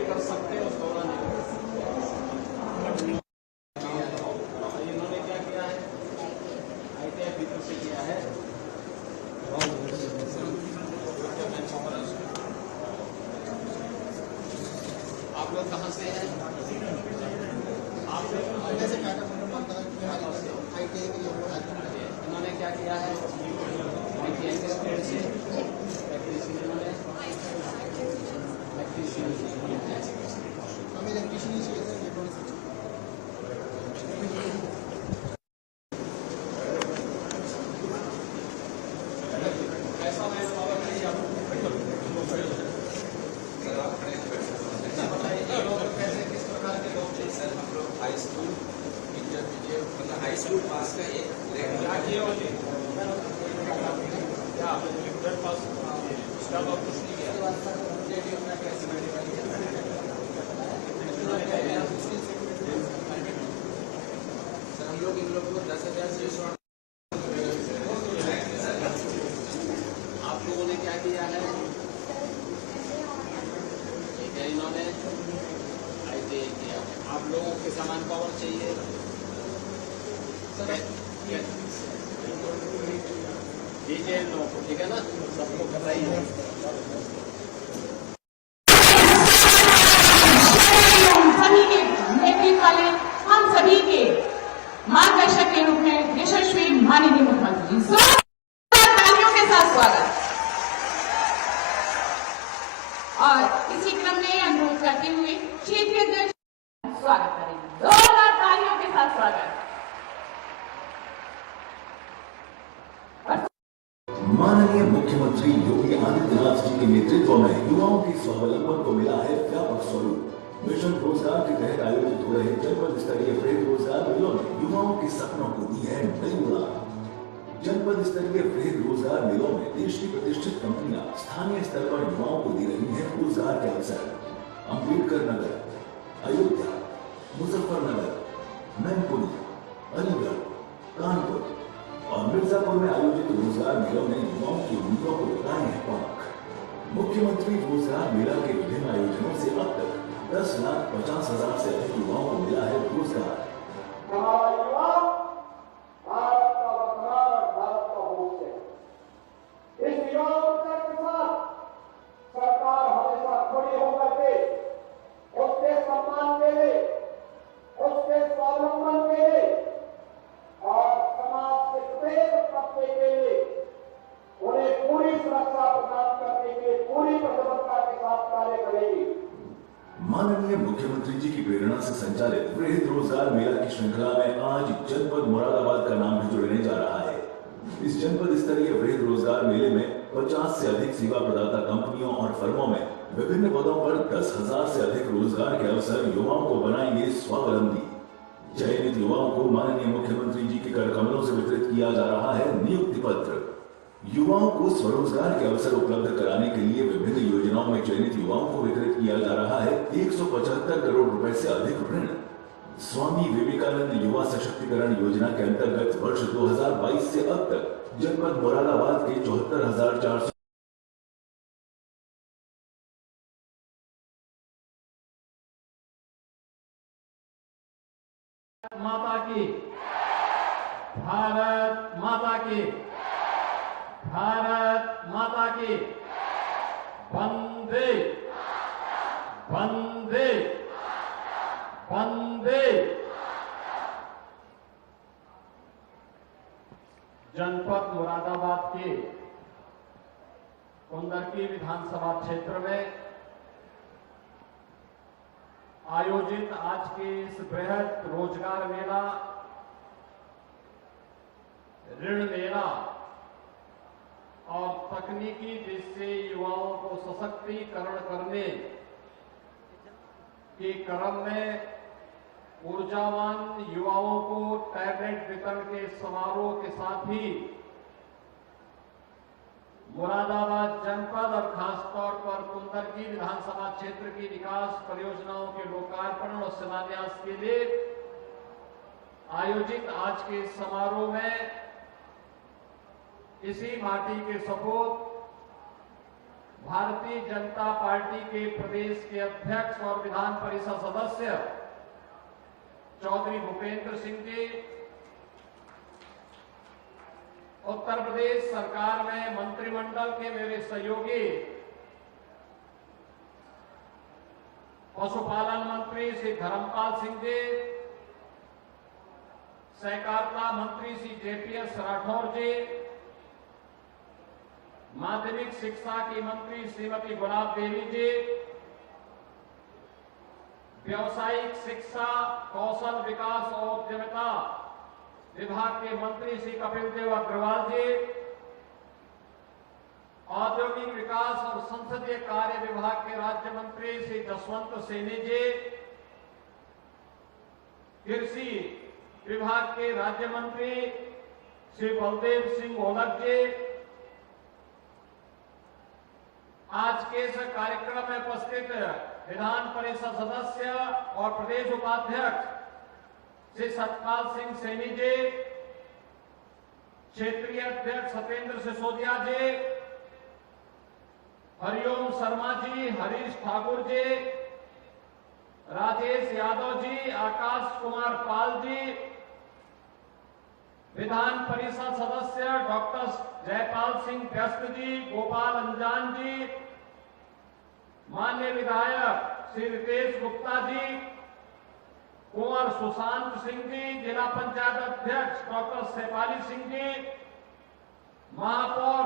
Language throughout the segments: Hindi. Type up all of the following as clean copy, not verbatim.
भी कर सकते हैं, उस दौरान इन्होंने क्या किया है, ITI भीतर से किया है। आप लोग कहाँ से हैं? आप इन्होंने क्या किया है, ITI के स्टूडेंट से हाई स्कूल पास का एक क्या किए होंगे, क्या पास उसका और कुछ नहीं किया। सर हम लोग इन लोग को 10,000 से आप लोगों ने क्या किया है, ठीक है, इन्होंने ITI किया। आप लोगों के समान पावर चाहिए, दीजिए इन लोगों को, ठीक है ना, सबको बताइए। हम सभी के मार्गदर्शक के रूप में यशस्वी माननीय मुख्यमंत्री जी, तालियों के साथ स्वागत। और इसी क्रम में अनुरोध करते हुए क्षेत्रीय अध्यक्ष स्वागत करेंगे, जोरदार तालियों के साथ स्वागत। माननीय मुख्यमंत्री योगी आदित्यनाथ जी के नेतृत्व में युवाओं की स्वावलंबन को मिला है व्यापक स्वरूप। मिशन रोजगार के तहत आयोजित हो रहे जनपद स्तरीय वृहद रोजगार मेलों ने युवाओं के सपनों को दी है नई उड़ान। जनपद स्तरीय वृहद रोजगार मेलों में देश की प्रतिष्ठित कंपनियां स्थानीय स्तर पर युवाओं को दे रही हैं रोजगार के अवसर। अम्बेडकर नगर, अयोध्या, मुजफ्फरनगर, मैनपुरी, अलीगढ़, कानपुर और मिर्जापुर में आयोजित रोजगार मेलों ने युवाओं की उम्मीदों को लगाए हैं पंख। मुख्यमंत्री रोजगार मेला के विभिन्न आयोजनों से अब तक 10,50,000 से अधिक युवाओं को मिला है रोजगार। हमारा युवा भारत का वर्तमान और भारत का भविष्य है। इस युवा के साथ सरकार हमेशा खड़ी होकर के उसके सम्मान के लिए, उसके स्वावलंबन के लिए और समाज के प्रत्येक तबके के लिए उन्हें पूरी सुरक्षा प्रदान करने के लिए पूरी प्रतिबद्धता के साथ कार्य करेगी। माननीय मुख्यमंत्री जी की प्रेरणा से संचालित वृहद रोजगार मेला की श्रृंखला में आज जनपद मुरादाबाद का नाम भी जुड़ने जा रहा है। इस जनपद स्तरीय वृहद रोजगार मेले में 50 से अधिक सेवा प्रदाता कंपनियों और फर्मों में विभिन्न पदों पर 10,000 से अधिक रोजगार के अवसर युवाओं को बनाएंगे स्वावलंबी। चयनित युवाओं को माननीय मुख्यमंत्री जी के कर कमलों से वितरित किया जा रहा है नियुक्ति पत्र। युवाओं को स्वरोजगार के अवसर उपलब्ध कराने के लिए विभिन्न योजनाओं में चयनित युवाओं को वितरित किया जा रहा है 175 करोड़ रुपए से अधिक ऋण। स्वामी विवेकानंद युवा सशक्तिकरण योजना के अंतर्गत वर्ष 2022 से अब तक जनपद मुरादाबाद के 74,400 माता की, भारत माता की, भारत माता की, वंदे वंदे वंदे। जनपद मुरादाबाद के कुंदरकी विधानसभा क्षेत्र में आयोजित आज के इस बृहद रोजगार मेला, ऋण मेला और तकनीकी दृष्टि से युवाओं को सशक्तिकरण करने के क्रम में ऊर्जावान युवाओं को टैबलेट वितरण के समारोह के साथ ही मुरादाबाद जनपद और खासतौर पर कुंदरकी विधानसभा क्षेत्र की विकास परियोजनाओं के लोकार्पण और शिलान्यास के लिए आयोजित आज के समारोह में इसी माटी के सपूत भारतीय जनता पार्टी के प्रदेश के अध्यक्ष और विधान परिषद सदस्य चौधरी भूपेंद्र सिंह जी, उत्तर प्रदेश सरकार में मंत्रिमंडल के मेरे सहयोगी पशुपालन मंत्री श्री धर्मपाल सिंह जी, सहकारिता मंत्री श्री जेपीएस राठौर जी, माध्यमिक शिक्षा की मंत्री श्रीमती गुलाब देवी जी, व्यावसायिक शिक्षा, कौशल विकास और उद्यमिता विभाग के मंत्री श्री कपिल देव अग्रवाल जी, औद्योगिक विकास और संसदीय कार्य विभाग के राज्य मंत्री श्री जसवंत सैनी जी, कृषि विभाग के राज्य मंत्री श्री बलदेव सिंह ओलख जी, आज के इस कार्यक्रम में उपस्थित विधान परिषद सदस्य और प्रदेश उपाध्यक्ष श्री सतपाल सिंह सैनी जी, क्षेत्रीय अध्यक्ष सत्येंद्र सिसोदिया जी, हरिओम शर्मा जी, हरीश ठाकुर जी, राजेश यादव जी, आकाश कुमार पाल जी, विधान परिषद सदस्य डॉक्टर जयपाल सिंह व्यस्त जी, गोपाल अंजान जी, माननीय विधायक श्री रितेश गुप्ता जी, कुंवर सुशांत सिंह जी, जिला पंचायत अध्यक्ष डॉक्टर शेफाली सिंह जी, महापौर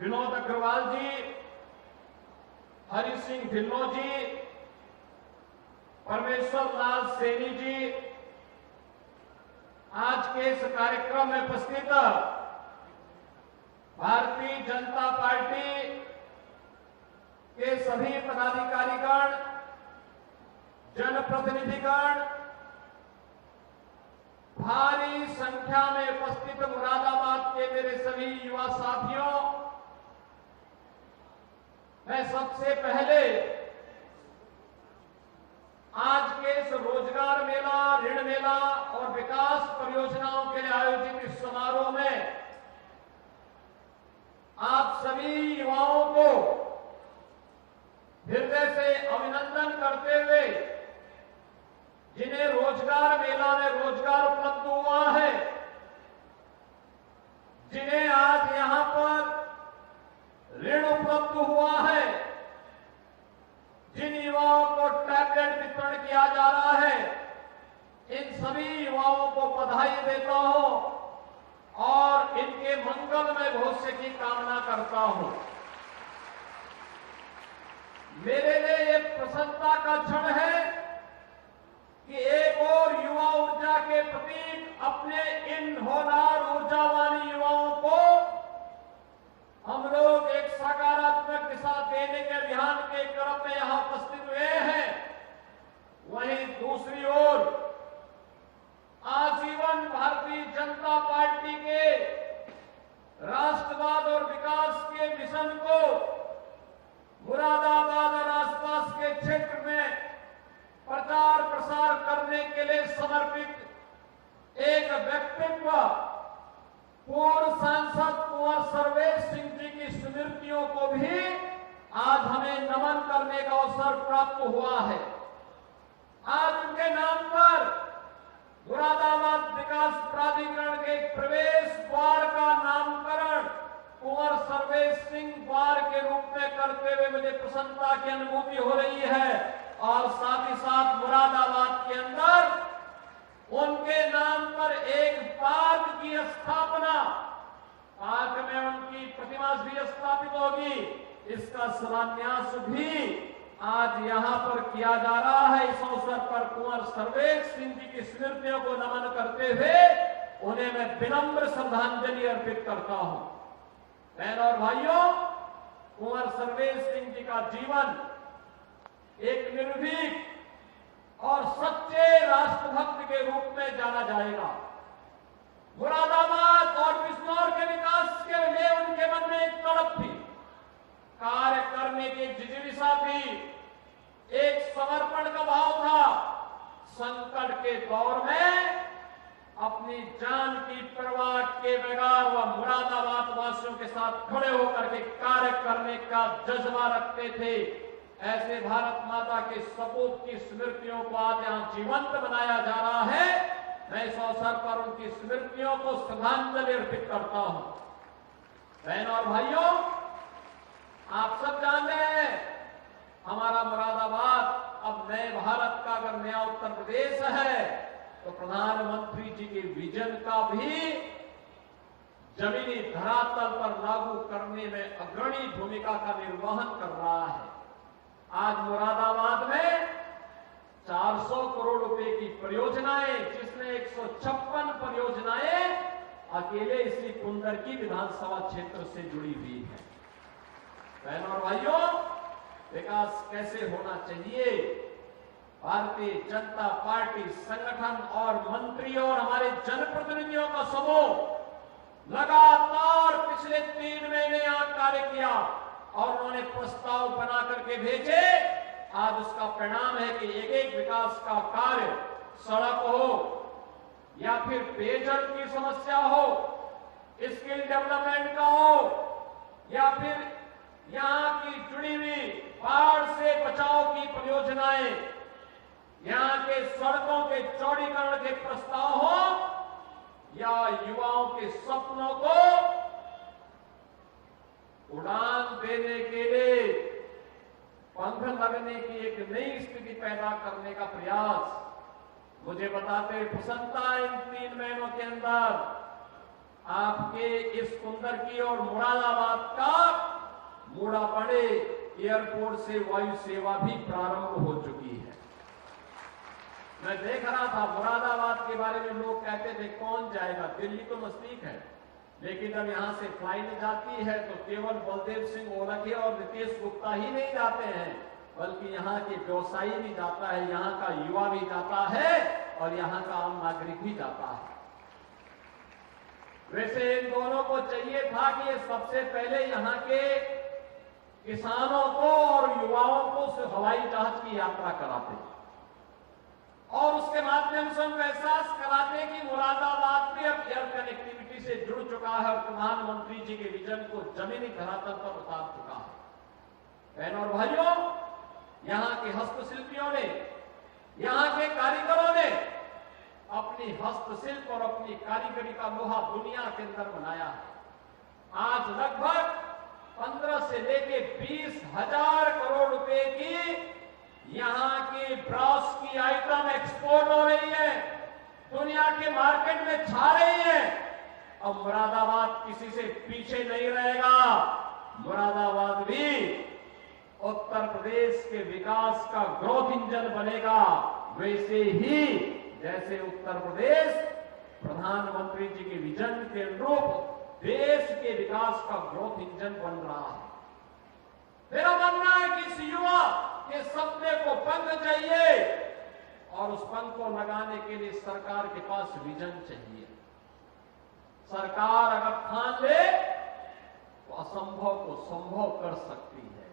विनोद अग्रवाल जी, हरि सिंह ढिल्लो जी, परमेश्वर लाल सैनी जी, आज के इस कार्यक्रम में उपस्थित भारतीय जनता पार्टी के सभी पदाधिकारीगण, जनप्रतिनिधिगण, भारी संख्या में उपस्थित मुरादाबाद के मेरे सभी युवा साथियों, मैं सबसे पहले आज के इस रोजगार मेला, ऋण मेला और विकास परियोजनाओं के लिए आयोजित इस समारोह में आप सभी युवाओं को हृदय से अभिनंदन करते हुए, जिन्हें रोजगार मेला में रोजगार उपलब्ध हुआ है, जिन्हें आज यहां पर ऋण उपलब्ध हुआ है, जिन युवाओं को टैबलेट वितरण किया जा रहा है, इन सभी युवाओं को बधाई देता हूं और इनके मंगलमय भविष्य की कामना करता हूं। मेरे लिए एक प्रसन्नता का क्षण है कि एक और युवा ऊर्जा के प्रतीक अपने इन होनहार ऊर्जावानी युवाओं को हम लोग एक सकारात्मक दिशा देने के अभियान के क्रम में यहां उपस्थित हुए हैं। वहीं दूसरी ओर आजीवन भारतीय जनता पार्टी के राष्ट्रवाद और विकास के मिशन को मुरादाबाद और आसपास के क्षेत्र में प्रचार प्रसार करने के लिए समर्पित एक व्यक्तित्व पूर्व सांसद कुंवर सर्वेश सिंह जी की स्मृतियों को भी आज हमें नमन करने का अवसर प्राप्त हुआ है। आज उनके नाम पर मुरादाबाद विकास प्राधिकरण के प्रवेश द्वार का नामकरण कुंवर सर्वेश सिंह द्वार के रूप में करते हुए मुझे प्रसन्नता की अनुभूति हो रही है और साथ ही साथ मुरादाबाद के अंदर उनके नाम पर एक पार्क की स्थापना, पार्क में उनकी प्रतिमा भी स्थापित होगी, इसका शिलान्यास भी आज यहां पर किया जा रहा है। इस अवसर पर कुंवर सर्वेश सिंह जी की स्मृतियों को नमन करते हुए उन्हें मैं विनम्र श्रद्धांजलि अर्पित करता हूं। बहनों और भाइयों, कुंवर सर्वेश सिंह जी का जीवन एक निर्भीक और सच्चे राष्ट्रभक्त के रूप में जाना जाएगा। मुरादाबाद और बिजनौर के विकास के लिए उनके मन में एक तड़प थी, कार्य करने की जिज्ञासा थी, एक समर्पण का भाव था। संकट के दौर में अपनी जान की परवाह के बगैर वह मुरादाबाद वासियों के साथ खड़े होकर के कार्य करने का जज्बा रखते थे। ऐसे भारत माता के सपूत की स्मृतियों को आज यहाँ जीवंत बनाया जा रहा है। मैं इस अवसर पर उनकी स्मृतियों को श्रद्धांजलि अर्पित करता हूं। बहनों और भाइयों, आप सब जानते हैं हमारा मुरादाबाद अब नए भारत का अगर नया उत्तर प्रदेश है तो प्रधानमंत्री जी के विजन का भी जमीनी धरातल पर लागू करने में अग्रणी भूमिका का निर्वहन कर रहा है। आज मुरादाबाद में 400 करोड़ रुपए की परियोजनाएं, जिसमें 156 परियोजनाएं अकेले इसी कुंदरकी विधानसभा क्षेत्र से जुड़ी हुई है। बहनों और भाइयों, विकास कैसे होना चाहिए? भारतीय जनता पार्टी संगठन और मंत्रियों और हमारे जनप्रतिनिधियों का समूह लगातार पिछले 3 महीने यहां कार्य किया और उन्होंने प्रस्ताव बना करके भेजे। आज उसका परिणाम है कि एक एक विकास का कार्य, सड़क हो या फिर पेयजल की समस्या हो, स्किल डेवलपमेंट का हो या फिर यहां की जुड़ी हुई बाढ़ से बचाव की परियोजनाएं, यहां के सड़कों के चौड़ीकरण के प्रस्ताव हो या युवाओं के सपनों को उड़ान देने के लिए पंख लगने की एक नई स्थिति पैदा करने का प्रयास। मुझे बताते हुए प्रसन्नता इन 3 महीनों के अंदर आपके इस कुंदरकी और मुरादाबाद का मूड़ापड़े एयरपोर्ट से वायु सेवा भी प्रारंभ हो चुकी है। मैं देख रहा था मुरादाबाद के बारे में लोग कहते थे कौन जाएगा, दिल्ली तो नजदीक है, लेकिन जब यहां से फ्लाइट जाती है तो केवल बलदेव सिंह ओलखिया और रितेश गुप्ता ही नहीं जाते हैं, बल्कि यहाँ के व्यवसायी भी जाता है, यहाँ का युवा भी जाता है और यहाँ का आम नागरिक भी जाता है। वैसे इन दोनों को चाहिए था कि ये सबसे पहले यहाँ के किसानों को और युवाओं को हवाई जहाज की यात्रा कराते और उसके माध्यम से उनको एहसास कराते कि मुरादाबाद भी अब एयर कनेक्टिविटी से जुड़ चुका है और प्रधानमंत्री जी के विजन को जमीनी धरातल पर उतार चुका है। बहनों और भाइयों, यहाँ के हस्तशिल्पियों ने, यहाँ के कारीगरों ने अपनी हस्तशिल्प और अपनी कारीगरी का लोहा दुनिया के अंदर बनाया है। आज लगभग 15 से लेके 20,000 करोड़ रुपए की यहाँ की ब्रास की आइटम एक्सपोर्ट हो रही है, दुनिया के मार्केट में छा रही है। अब मुरादाबाद किसी से पीछे नहीं रहेगा। मुरादाबाद भी उत्तर प्रदेश के विकास का ग्रोथ इंजन बनेगा, वैसे ही जैसे उत्तर प्रदेश प्रधानमंत्री जी के विजन के अनुरूप देश के विकास का ग्रोथ इंजन बन रहा है। मेरा मानना है कि इस युवा के सपने को पंख चाहिए और उस पंख को लगाने के लिए सरकार के पास विजन चाहिए। सरकार अगर ठान ले तो असंभव को संभव कर सकती है,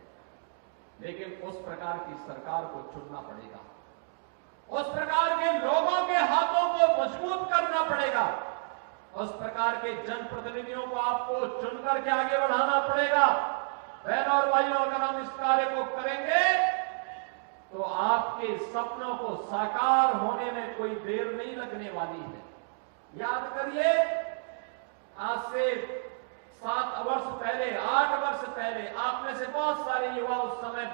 लेकिन उस प्रकार की सरकार को चुनना पड़ेगा, उस प्रकार के लोगों के हाथों को मजबूत करना पड़ेगा, उस प्रकार के जनप्रतिनिधियों को आपको चुनकर के आगे बढ़ाना पड़ेगा। बहनों और भाइयों, अगर हम इस कार्य को करेंगे तो आपके सपनों को साकार होने में कोई देर नहीं लगने वाली है। याद करिए, आज से 7 वर्ष पहले, 8 वर्ष पहले आप में से बहुत सारे युवा उस समय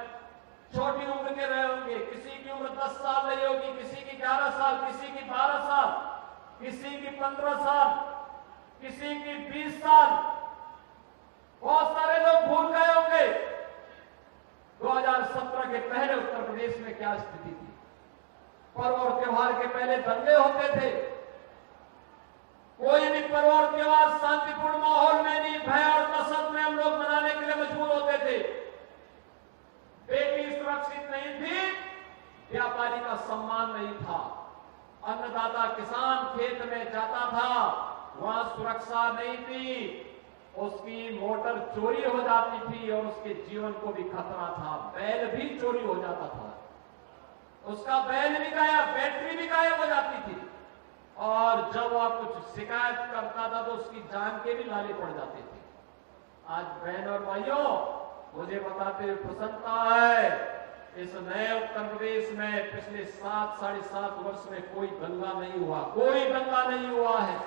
छोटी उम्र के रहे होंगे। किसी की उम्र 10 साल रही होगी, किसी की 11 साल, किसी की 12 साल, किसी की 15 साल, किसी की 20 साल। बहुत सारे लोग भूल गए होंगे 2017 के पहले उत्तर प्रदेश में क्या स्थिति थी। पर्व और त्योहार के पहले दंगे होते थे, कोई भी पर्व और त्योहार शांतिपूर्ण माहौल में नहीं, भय और दहशत में हम लोग मनाने के लिए मजबूर होते थे। बेटी सुरक्षित नहीं थी, व्यापारी का सम्मान नहीं था, अन्नदाता किसान खेत में जाता था, वहां सुरक्षा नहीं थी, उसकी मोटर चोरी हो जाती थी और उसके जीवन को भी खतरा था। बैल भी चोरी हो जाता था, उसका बैल भी गायब, बैटरी भी गायब हो जाती थी और जब वह कुछ शिकायत करता था तो उसकी जान के भी लाले पड़ जाते थे। आज बहन और भाइयों, मुझे बताते हुए प्रसन्नता है, इस नए उत्तर प्रदेश में पिछले 7-7.5 वर्ष में कोई दंगा नहीं हुआ, कोई दंगा नहीं हुआ है।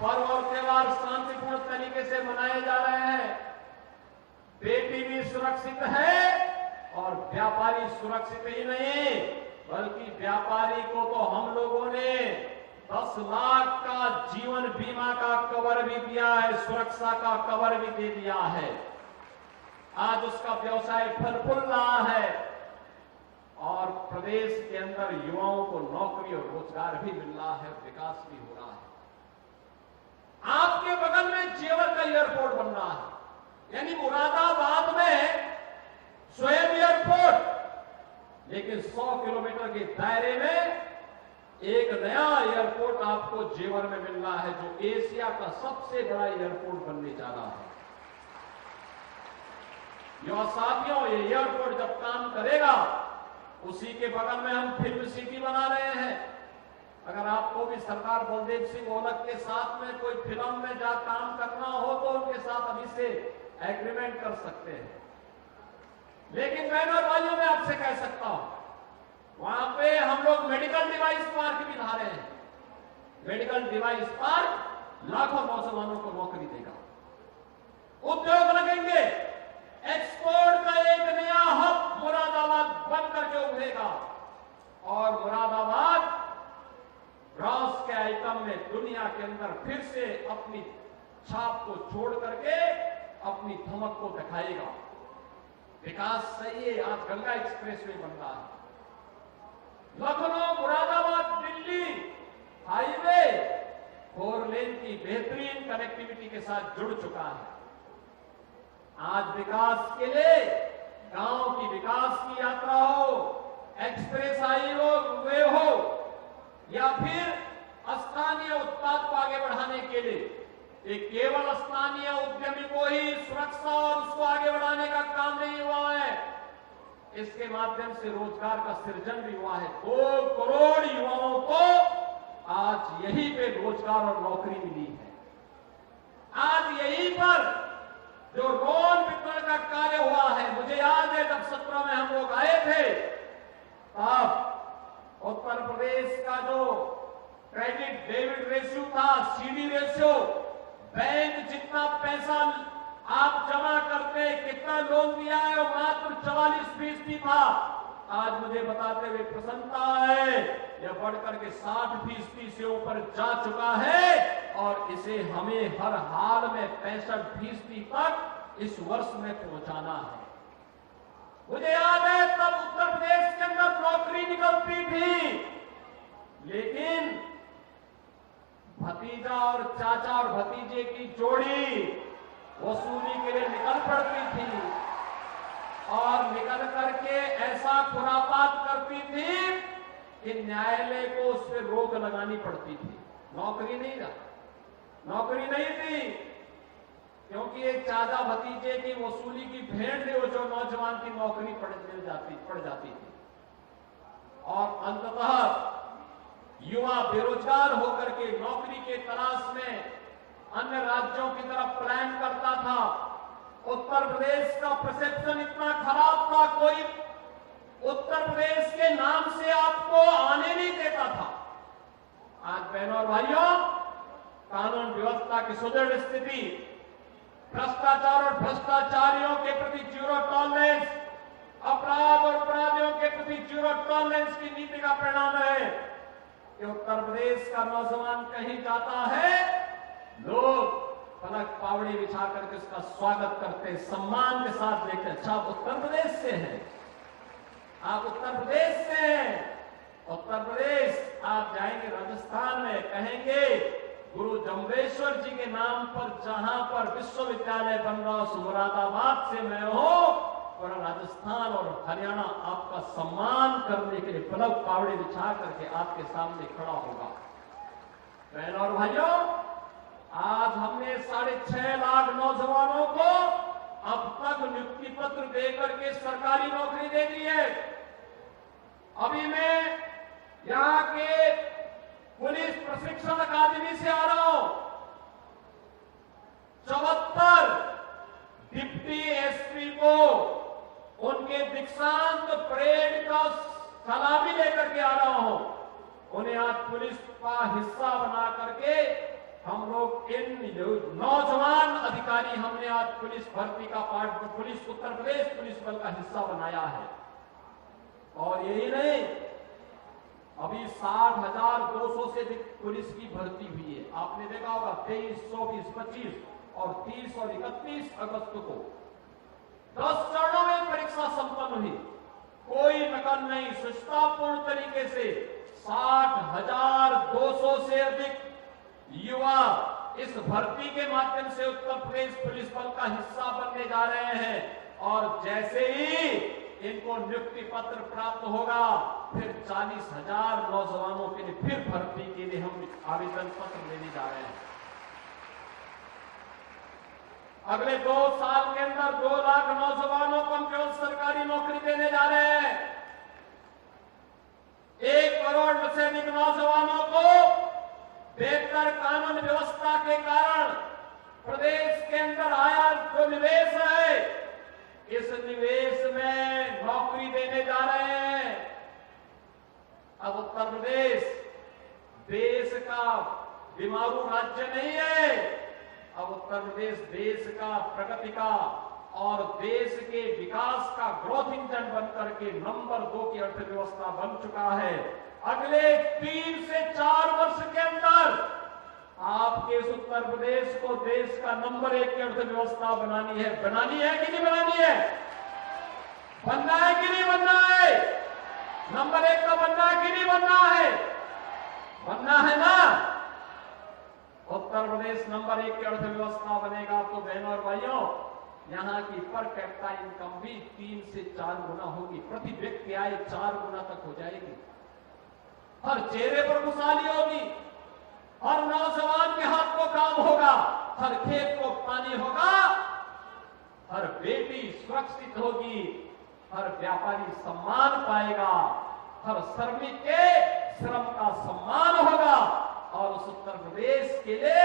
पर्व और त्योहार शांतिपूर्ण तरीके से मनाए जा रहे हैं। बेटी भी सुरक्षित है और व्यापारी सुरक्षित ही नहीं, बल्कि व्यापारी को तो हम लोगों ने 10 लाख का जीवन बीमा का कवर भी दिया है, सुरक्षा का कवर भी दे दिया है। आज उसका व्यवसाय फल फूल रहा है और प्रदेश के अंदर युवाओं को नौकरी और रोजगार भी मिल रहा है, विकास भी हो रहा है। आपके बगल में जेवर का एयरपोर्ट बन रहा है, यानी मुरादाबाद में स्वयं एयरपोर्ट, लेकिन 100 किलोमीटर के दायरे में एक नया एयरपोर्ट आपको जेवर में मिल रहा है, जो एशिया का सबसे बड़ा एयरपोर्ट बनने जा रहा है। युवा साथियों, ये एयरपोर्ट जब काम करेगा, उसी के बगल में हम फिल्म सिटी बना रहे हैं। अगर आपको भी सरदार बलदेव सिंह ओलख के साथ में कोई फिल्म में जा काम करना हो तो उनके साथ अभी से एग्रीमेंट कर सकते हैं। लेकिन बहनों और भाइयों, मैं आपसे कह सकता हूं, वहां पे हम लोग मेडिकल डिवाइस पार्क भी ला रहे हैं। मेडिकल डिवाइस पार्क लाखों नौजवानों को नौकरी देगा, उद्योग लगेंगे, एक्सपोर्ट का एक नया हब मुरादाबाद बन करके उभरेगा और मुरादाबाद ब्रॉस के आइटम में दुनिया के अंदर फिर से अपनी छाप को छोड़ करके अपनी धमक को दिखाएगा। विकास सही है, आज गंगा एक्सप्रेसवे बन रहा है, लखनऊ मुरादाबाद दिल्ली हाईवे 4 लेन की बेहतरीन कनेक्टिविटी के साथ जुड़ चुका है। आज विकास के लिए गांव की विकास की यात्रा हो, एक्सप्रेस हाईवे हो या फिर स्थानीय उत्पाद को आगे बढ़ाने के लिए, ये केवल स्थानीय उद्यमी को ही सुरक्षा और उसको आगे बढ़ाने का काम नहीं हुआ है, इसके माध्यम से रोजगार का सृजन भी हुआ है। 2 करोड़ युवाओं को आज यहीं पे रोजगार और नौकरी मिली है। आज यहीं पर जो लोन वितरण का कार्य हुआ है, मुझे याद है जब 17 में हम लोग आए थे, तब उत्तर प्रदेश का जो क्रेडिट डेबिट रेशियो था, सीडी रेशियो, बैंक जितना पैसा आप जमा करते, कितना लोन दिया है, वो मात्र 44% था। आज मुझे बताते हुए प्रसन्नता है, यह बढ़कर के 60% से ऊपर जा चुका है और इसे हमें हर हाल में 65% तक इस वर्ष में पहुंचाना है। मुझे याद है तब उत्तर प्रदेश के अंदर नौकरी निकलती थी, लेकिन भतीजा और चाचा और भतीजे की जोड़ी वसूली के लिए निकल पड़ती थी और निकल करके ऐसा खुरापात करती थी कि न्यायालय को उस पर रोक लगानी पड़ती थी। नौकरी नहीं थी, क्योंकि एक चाचा भतीजे की वसूली की भेंट थी, वो जो नौजवान की नौकरी पड़ जाती थी और अंततः युवा बेरोजगार होकर के नौकरी के तलाश में अन्य राज्यों की तरफ प्लान करता था। उत्तर प्रदेश का परसेप्शन इतना खराब था, कोई उत्तर प्रदेश के नाम से आपको आने नहीं देता था। आज बहनों और भाइयों, कानून व्यवस्था की सुदृढ़ स्थिति, भ्रष्टाचार और भ्रष्टाचारियों के प्रति जीरो टॉलरेंस, अपराध और अपराधियों के प्रति जीरो टॉलरेंस की नीति का परिणाम है कि उत्तर प्रदेश का नौजवान कहीं जाता है, लोग पलक पावड़ी बिछा करके उसका स्वागत करते, सम्मान के साथ देखते, अच्छा आप उत्तर प्रदेश से हैं, आप उत्तर प्रदेश से हैं। उत्तर प्रदेश आप जाएंगे राजस्थान में, कहेंगे गुरु जम्बेश्वर जी के नाम पर जहां पर विश्वविद्यालय बन रहा, उस मुरादाबाद से मैं हूं, और राजस्थान और हरियाणा आपका सम्मान करने के लिए पलक पावड़ी बिछा करके आपके सामने खड़ा होगा। बहनों और भाइयों, आज हमने 6.5 लाख नौजवानों को अब तक नियुक्ति पत्र देकर के सरकारी नौकरी दे दी है। अभी मैं यहाँ के पुलिस प्रशिक्षण अकादमी से आ रहा हूं। 74 डिप्टी एसपी को उनके दीक्षांत परेड का सलामी लेकर के आ रहा हूं। उन्हें आज पुलिस का हिस्सा बना करके हम लोग इन नौजवान अधिकारी हमने आज पुलिस भर्ती का part police Uttar Pradesh police बल का हिस्सा बनाया है। और यही नहीं, अभी 60,200 से अधिक पुलिस की भर्ती हुई है। आपने देखा होगा 23, 24, 25 और 30 और 31 अगस्त को 10 चरणों में परीक्षा संपन्न हुई। कोई नकल नहीं, सुष्टापूर्ण तरीके से 60,200 से अधिक युवा इस भर्ती के माध्यम से उत्तर प्रदेश पुलिस बल का हिस्सा बनने जा रहे हैं। और जैसे ही इनको नियुक्ति पत्र प्राप्त होगा, फिर 40,000 नौजवानों के लिए फिर भर्ती के लिए हम आवेदन पत्र लेने जा रहे हैं। अगले 2 साल के अंदर 2 लाख नौजवानों को हम केवल सरकारी नौकरी देने जा रहे हैं। 1 करोड़ से अधिक नौजवानों को बेहतर कानून व्यवस्था के कारण प्रदेश के अंदर आया जो निवेश है, इस निवेश में नौकरी देने जा रहे हैं। अब उत्तर प्रदेश देश का बीमारू राज्य नहीं है। अब उत्तर प्रदेश देश का प्रगति का और देश के विकास का ग्रोथ इंजन बनकर के नंबर 2 की अर्थव्यवस्था बन चुका है। अगले 3 से 4 वर्ष के अंदर आपके इस उत्तर प्रदेश को देश का नंबर 1 की अर्थव्यवस्था बनानी है। बनानी है कि नहीं बनानी है? बनना है कि नहीं बनना है? नंबर 1 का बनना है कि नहीं बनना है? बनना है ना। उत्तर प्रदेश नंबर 1 की अर्थव्यवस्था बनेगा तो बहनों और भाइयों, यहाँ की पर कैपिटा इनकम भी 3 से 4 गुना होगी। प्रति व्यक्ति आय 4 गुना तक हो जाएगी। हर चेहरे पर खुशहाली होगी, हर नौजवान के हाथ को काम होगा, हर खेत को पानी होगा, हर बेटी सुरक्षित होगी, हर व्यापारी सम्मान पाएगा, हर श्रमिक के श्रम का सम्मान होगा। और उस उत्तर प्रदेश के लिए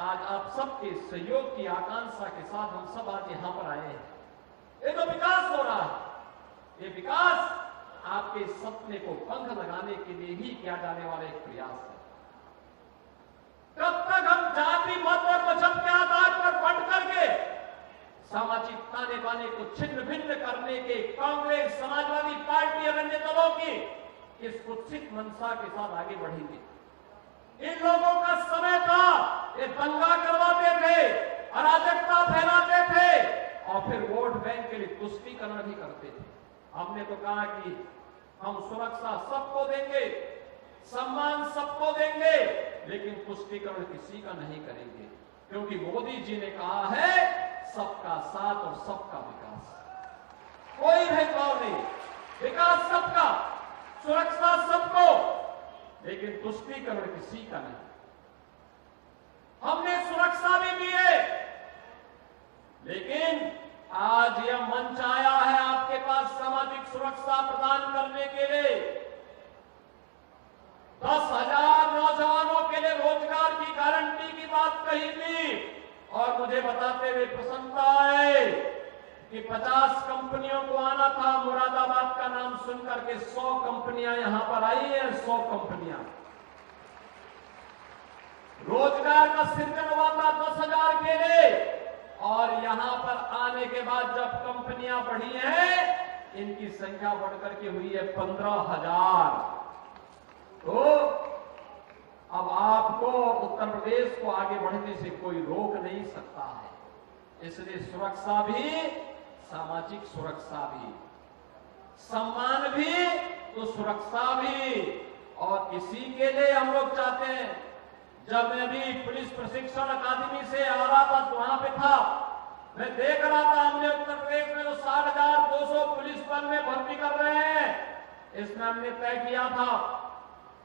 आज आप सबके सहयोग की आकांक्षा के साथ हम सब आज यहां पर आए हैं। ये जो विकास हो रहा है, ये विकास आपके सपने को पंख लगाने के लिए ही किया जाने वाला एक प्रयास है। कब तक हम जाति मत और मजहब के आधार पर बंट करके सामाजिक ताने बाने को छिन्न भिन्न करने के कांग्रेस, समाजवादी पार्टी और अन्य दलों की इस कुत्सित मंशा के साथ आगे बढ़ेंगे? इन लोगों का समय था, ये दंगा करवाते थे, अराजकता फैलाते थे और फिर वोट बैंक के लिए तुष्टीकरण भी करते थे। हमने तो कहा कि हम सुरक्षा सबको देंगे, सम्मान सबको देंगे, लेकिन तुष्टीकरण किसी का नहीं करेंगे, क्योंकि मोदी जी ने कहा है सबका साथ और सबका विकास। कोई भेदभाव नहीं, विकास सबका, सुरक्षा सबको, लेकिन तुष्टीकरण किसी का नहीं। हमने सुरक्षा भी दी है, लेकिन आज यह मंच आया है आपके पास सामाजिक सुरक्षा प्रदान करने के लिए। 10,000 नौजवानों के लिए रोजगार की गारंटी की बात कही थी और मुझे बताते हुए प्रसन्नता है कि 50 कंपनियों को आना था। मुरादाबाद का नाम सुनकर के 100 कंपनियां यहां पर आई हैं। 100 कंपनियां रोजगार का सृजन हुआ था 10,000 के लिए, और यहां पर आने के बाद जब कंपनियां बढ़ी हैं, इनकी संख्या बढ़कर के हुई है 15,000। तो अब आपको उत्तर प्रदेश को आगे बढ़ने से कोई रोक नहीं सकता है। इसलिए सुरक्षा भी, सामाजिक सुरक्षा भी, सम्मान भी तो सुरक्षा भी। और इसी के लिए हम लोग चाहते हैं, जब मैं भी पुलिस प्रशिक्षण अकादमी से आ रहा था तो वहां पे था, मैं देख रहा था हमने उत्तर प्रदेश में जो 60,200 पुलिस बल में भर्ती कर रहे हैं, इसमें हमने तय किया था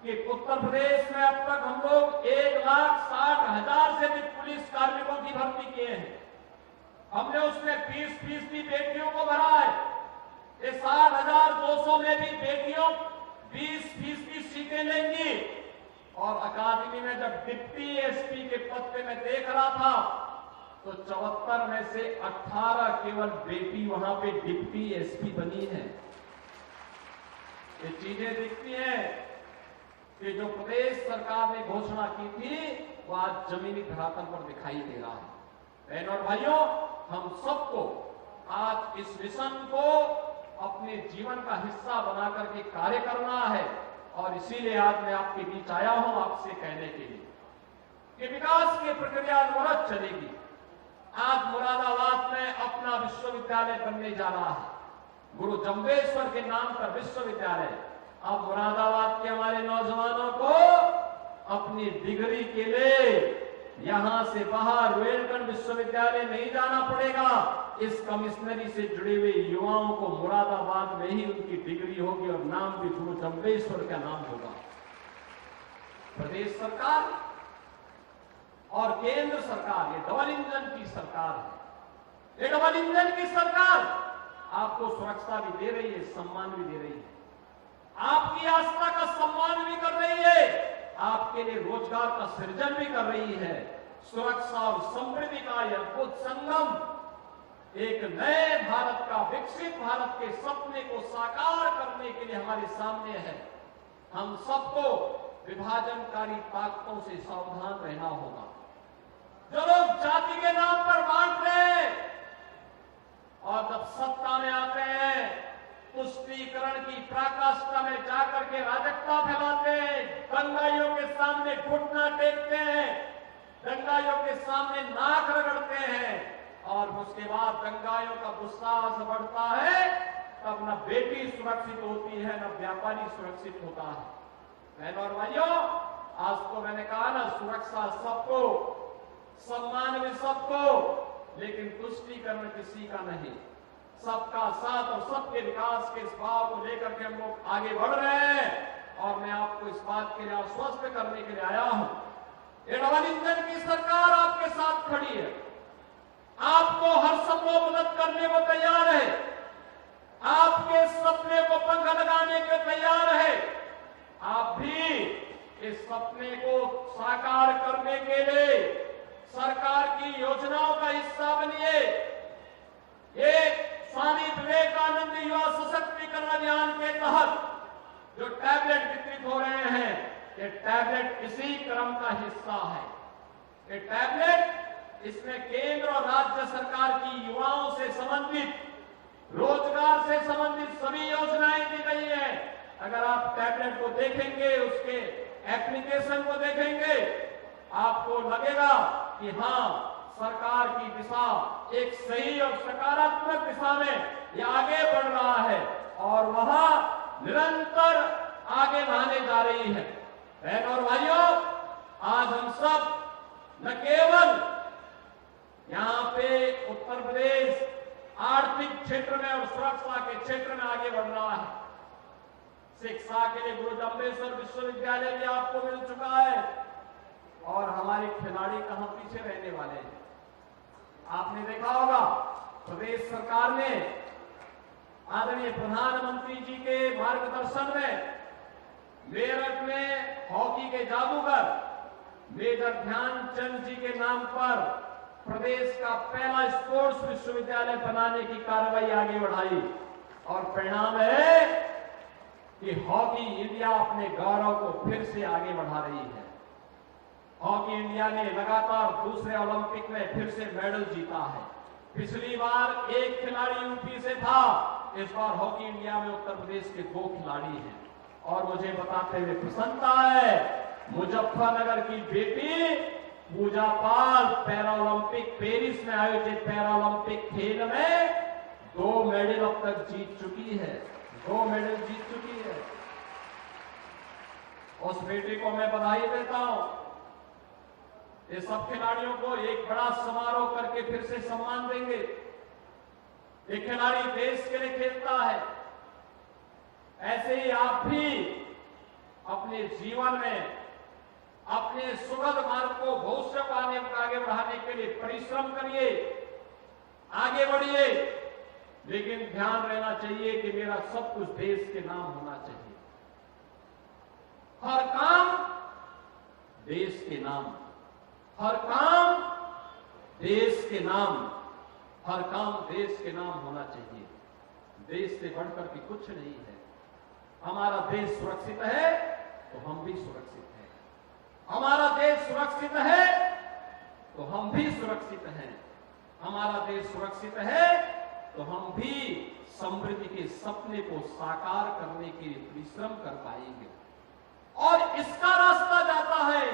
कि उत्तर प्रदेश में अब तक हम लोग 1,60,000 से अधिक पुलिस कार्मिकों की भर्ती किए हैं। हमने उसमें 20% बेटियों को भरा है। ये 60,200 में भी बेटियों 20% सीटें लेंगी और अकादमी में जब डिप्टी एसपी के पद पे मैं देख रहा था तो 74 में से 18 केवल बेटी वहां पे डिप्टी एसपी बनी है। ये चीजें दिखती हैं कि जो प्रदेश सरकार ने घोषणा की थी वो आज जमीनी धरातल पर दिखाई दे रहा है। बहनों और भाइयों, हम सबको आज इस मिशन को अपने जीवन का हिस्सा बना करके कार्य करना है और इसीलिए आज मैं आपके बीच आया हूं आपसे कहने के लिए कि विकास की प्रक्रिया अनवरत चलेगी। आज मुरादाबाद में अपना विश्वविद्यालय बनने जा रहा है, गुरु जम्बेश्वर के नाम का विश्वविद्यालय। अब मुरादाबाद के हमारे नौजवानों को अपनी डिग्री के लिए यहां से बाहर रुहेलखंड विश्वविद्यालय नहीं जाना पड़ेगा। इस कमिश्नरी से जुड़े हुए युवाओं को मुरादाबाद में ही उनकी डिग्री होगी और नाम भी गुरु जम्बेश्वर का नाम होगा। प्रदेश सरकार और केंद्र सरकार, ये डबल इंजन की सरकार है। ये डबल इंजन की सरकार आपको सुरक्षा भी दे रही है, सम्मान भी दे रही है, आपकी आस्था का सम्मान भी कर रही है, आपके लिए रोजगार का सृजन भी कर रही है। सुरक्षा और समृद्धि का यह अद्भुत संगम एक नए भारत का, विकसित भारत के सपने को साकार करने के लिए हमारे सामने है। हम सबको विभाजनकारी ताकतों से सावधान रहना होगा। जो लोग जाति के नाम पर बांट रहे हैं और जब सत्ता में आते हैं तुष्टीकरण की पराकाष्ठा में जाकर के राजकता फैलाते हैं, दंगाइयों के सामने घुटना टेकते हैं, दंगाइयों के सामने नाक रगड़ते हैं और उसके बाद दंगाइयों का गुस्सा बढ़ता है, तब न बेटी सुरक्षित होती है न व्यापारी सुरक्षित होता है। बहनों और भाइयों, आज तो मैंने कहा ना, सुरक्षा सबको, सम्मान भी सबको, लेकिन तुष्टीकरण किसी का नहीं। सबका साथ और सबके विकास के इस भाव को लेकर के हम लोग आगे बढ़ रहे हैं और मैं आपको इस बात के लिए आश्वस्त करने के लिए आया हूं। ये डबल इंजन की सरकार आपके साथ खड़ी है, आपको हर संभव मदद करने को तैयार है, आपके सपने को पंख लगाने के तैयार है। आप भी इस सपने को साकार करने के लिए सरकार की योजनाओं का हिस्सा बनिए। ये स्वामी विवेकानंद युवा सशक्तिकरण अभियान के तहत जो टैबलेट वितरित हो रहे हैं, ये टैबलेट इसी क्रम का हिस्सा है। ये टैबलेट, इसमें केंद्र और राज्य सरकार की युवाओं से संबंधित, रोजगार से संबंधित सभी योजनाएं दी गई हैं। अगर आप टैबलेट को देखेंगे, उसके एप्लीकेशन को देखेंगे, आपको लगेगा कि हाँ, सरकार की दिशा एक सही और सकारात्मक दिशा में ये आगे बढ़ रहा है और वहां निरंतर आगे बढ़ने जा रही है। बहनों और भाइयों, आज हम सब न केवल यहां पे उत्तर प्रदेश आर्थिक क्षेत्र में और सुरक्षा के क्षेत्र में आगे बढ़ रहा है, शिक्षा के लिए गुरु जम्बेश्वर विश्वविद्यालय भी आपको मिल चुका है और हमारे खिलाड़ी कहां पीछे रहने वाले हैं। आपने देखा होगा प्रदेश सरकार ने आदरणीय प्रधानमंत्री जी के मार्गदर्शन में मेरठ में हॉकी के जादूगर मेजर ध्यानचंद जी के नाम पर प्रदेश का पहला स्पोर्ट्स विश्वविद्यालय बनाने की कार्रवाई आगे बढ़ाई और परिणाम है कि हॉकी इंडिया अपने गौरव को फिर से आगे बढ़ा रही है। हॉकी इंडिया ने लगातार दूसरे ओलंपिक में फिर से मेडल जीता है। पिछली बार एक खिलाड़ी यूपी से था, इस बार हॉकी इंडिया में उत्तर प्रदेश के 2 खिलाड़ी हैं और मुझे बताते हुए प्रसन्नता है, मुजफ्फरनगर की बेटी पूजा पाल पैरा ओलंपिक, पेरिस में आयोजित पैरा ओलंपिक खेल में 2 मेडल अब तक जीत चुकी है, 2 मेडल जीत चुकी है। उस बेटी को मैं बधाई देता हूं। ये सब खिलाड़ियों को एक बड़ा समारोह करके फिर से सम्मान देंगे। ये खिलाड़ी देश के लिए खेलता है। ऐसे ही आप भी अपने जीवन में अपने सुखद मार्ग को भविष्य को आगे बढ़ाने के लिए परिश्रम करिए, आगे बढ़िए, लेकिन ध्यान रहना चाहिए कि मेरा सब कुछ देश के नाम होना चाहिए। हर काम देश के नाम, हर काम देश के नाम, हर काम देश के नाम होना चाहिए। देश से बढ़कर के कुछ नहीं है। हमारा देश सुरक्षित है तो हम भी सुरक्षित हैं। हमारा देश सुरक्षित है तो हम भी सुरक्षित हैं। हमारा देश सुरक्षित है तो हम भी समृद्धि के सपने को साकार करने के लिए परिश्रम कर पाएंगे। और इसका रास्ता जाता है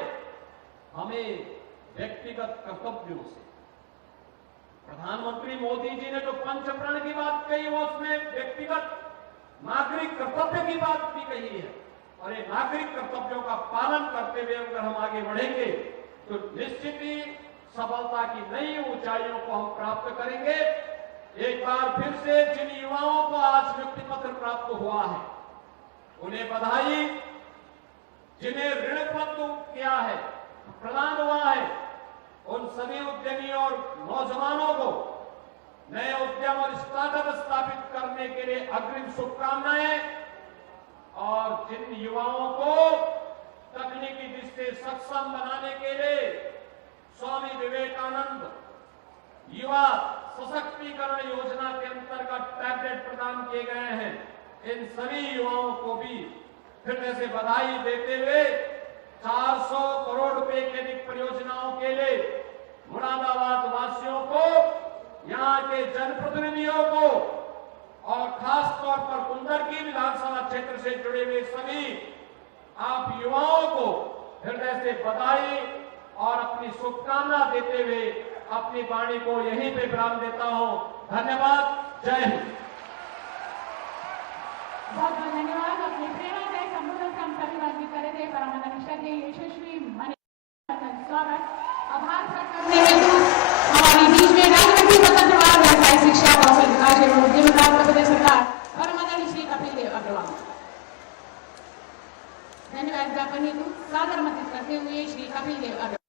हमें व्यक्तिगत कर्तव्यों से। प्रधानमंत्री मोदी जी ने जो पंचप्रण की बात कही वो उसमें व्यक्तिगत नागरिक कर्तव्य की बात भी कही है। और ये नागरिक कर्तव्यों का पालन करते हुए अगर हम आगे बढ़ेंगे तो निश्चित ही सफलता की नई ऊंचाइयों को हम प्राप्त करेंगे। एक बार फिर से जिन युवाओं को आज नियुक्ति पत्र प्राप्त हुआ है उन्हें बधाई। जिन्हें ऋण पत्र किया है, प्रदान हुआ है, उन सभी उद्यमियों और नौजवानों को नए उद्यम और स्टार्टअप स्थापित करने के लिए अग्रिम शुभकामनाएं। और जिन युवाओं को तकनीकी दृष्टि से सक्षम बनाने के लिए स्वामी विवेकानंद युवा सशक्तिकरण योजना के अंतर्गत टैबलेट प्रदान किए गए हैं, इन सभी युवाओं को भी फिर से बधाई देते हुए 400 करोड़ रुपए की अधिक परियोजनाओं के लिए मुरादाबाद वासियों को, यहां के जनप्रतिनिधियों को और खास तौर पर कुंदरकी विधानसभा क्षेत्र से जुड़े हुए सभी आप युवाओं को हृदय से बधाई और अपनी शुभकामना देते हुए अपनी वाणी को यहीं पे विराम देता हूं। धन्यवाद। जय हिंद। बहुत बहुत धन्यवाद। अपने प्रेरणादायी संबोधन से हम सभी बातचीत कर रहे थे परमानंद निष्ठा के यशस्वी स्वागत आभार प्रकट करने हेतु हमारे बीच में राज्य मंत्री स्वतंत्रवाद व्यवसाय शिक्षा कौशल विकास एवं उद्यम विभाग मध्य प्रदेश सरकार परमानंद श्री कपिल देव अग्रवाल। धन्यवाद ज्ञापन हेतु सादर आमंत्रित करते हुए श्री कपिल देव अग्रवाल।